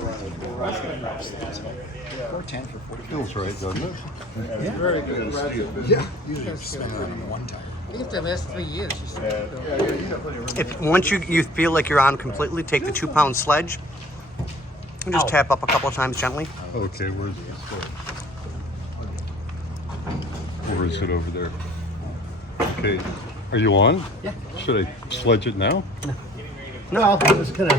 410 for 40. Feels right, doesn't it? Yeah. Very good. Yeah. Usually spend it on one tire. I think the last 3 years. If once you feel like you're on completely, take the 2-pound sledge and just tap up a couple of times gently. Okay, where's this? Or is it over there? Okay, are you on? Yeah. Should I sledge it now? No, I'm just gonna.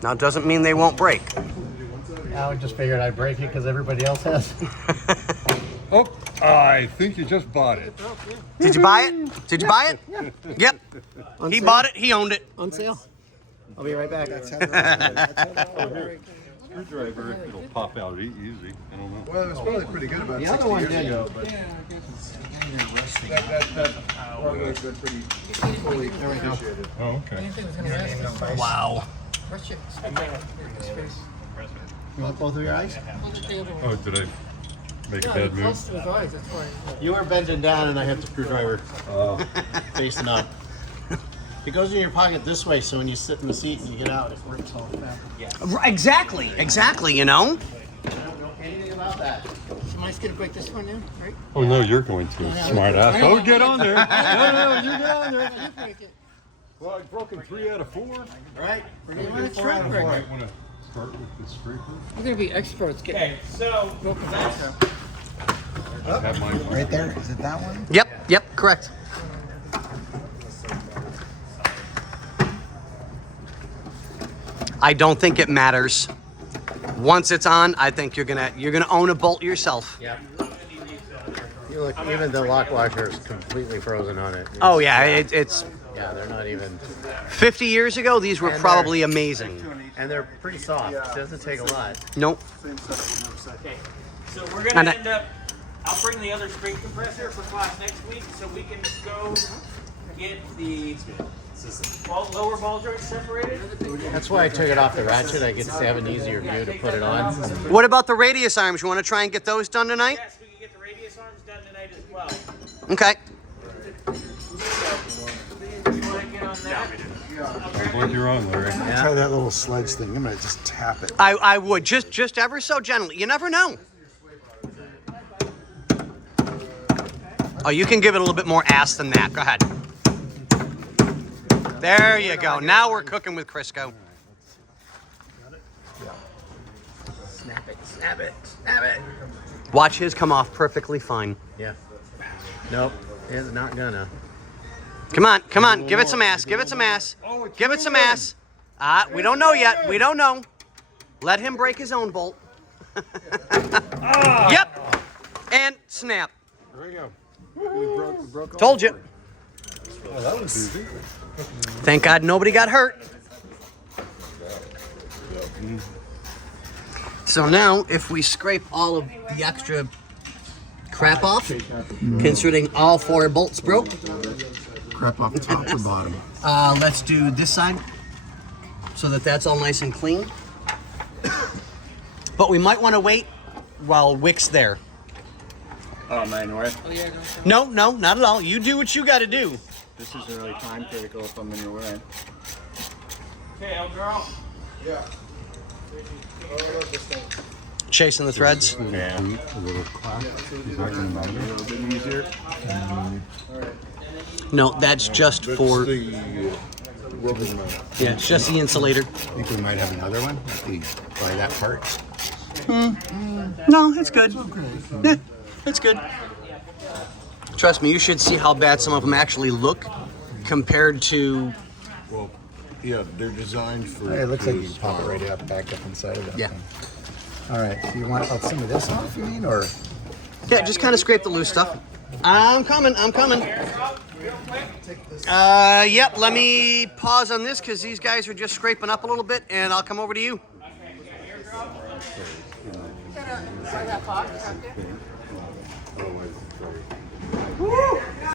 Now, it doesn't mean they won't break. I just figured I'd break it because everybody else has. Oh, I think you just bought it. Did you buy it? Did you buy it? Yeah. Yep. He bought it. He owned it. On sale. I'll be right back. Screwdriver, it'll pop out easy. I don't know. Well, it was probably pretty good about The 60 other one years didn't. ago, but that hardware's been pretty fully appreciated. Oh, okay. Anything was going to last this price. Wow. Question. You want both of your eyes? Oh, did I make a No, bad he move? close to his eyes, that's why. You were bending down and I had the screwdriver facing up. It goes in your pocket this way, so when you sit in the seat and you get out, it works all the time. Exactly. Exactly. You know. I don't know anything about that. Am I just going to break this one now, right? Oh, no, you're going to. Smart ass. Oh, get on there. No, you get on there. You break it. Well, I've broken 3 out of 4. Right? You want a track I record? want to start with the scraper. We're going to be experts getting So broken back. Have mine. Right there, is it that one? Yep. Yep. Correct. I don't think it matters. Once it's on, I think you're gonna own a bolt yourself. Yeah. You look, even the lock washer is completely frozen on it. Oh yeah, it's Yeah, they're not even. 50 years ago. These were And probably amazing. And they're pretty soft. It doesn't take a lot. Nope. okay, so we're And gonna I- end up. I'll bring the other spring compressor for class next week, so we can go get the lower ball joints separated. That's why I took it off the ratchet. I could have an easier view to put it on. What about the radius arms? You want to try and get those done tonight? Yes, we can get the radius arms done tonight as well. Okay. You want to get on that? What you're on, Larry. Try that little sledge thing. I'm gonna just tap it. I would just ever so gently. You never know. Oh, you can give it a little bit more ass than that. Go ahead. There you go. Now we're cooking with Crisco. Snap it, snap it, snap it. Watch his come off perfectly fine. Yeah. Nope. It's not gonna. Come on, come on. Give it some ass. Give it some ass. Give it some ass. We don't know yet. We don't know. Let him break his own bolt. Yep. And snap. There we go. We broke all Told you. Oh, that was easy. Thank God nobody got hurt. So now, if we scrape all of the extra crap off, considering all 4 bolts broke, crap off the top or bottom. let's do this side so that that's all nice and clean. But we might want to wait while Wick's there. Oh man, right? No, not at all. You do what you got to do. This is really time critical if I'm in your way. Okay, old girl. Chasing the threads. Yeah. A little clap. Is that going to matter? A little bit easier. No, that's just for. Yeah, it's just the insulator. I think we might have another one. If we buy that part. No, it's good. Yeah, it's good. Trust me, you should see how bad some of them actually look compared to. Well, yeah, they're designed for. It looks like you can pop it right up, back up inside of that Yeah. thing. All right. Do you want some of this off, you mean, or? Yeah, just kind of scrape the loose stuff. I'm coming. Yep, let me pause on this because these guys are just scraping up a little bit, and I'll come over to you. That box out there?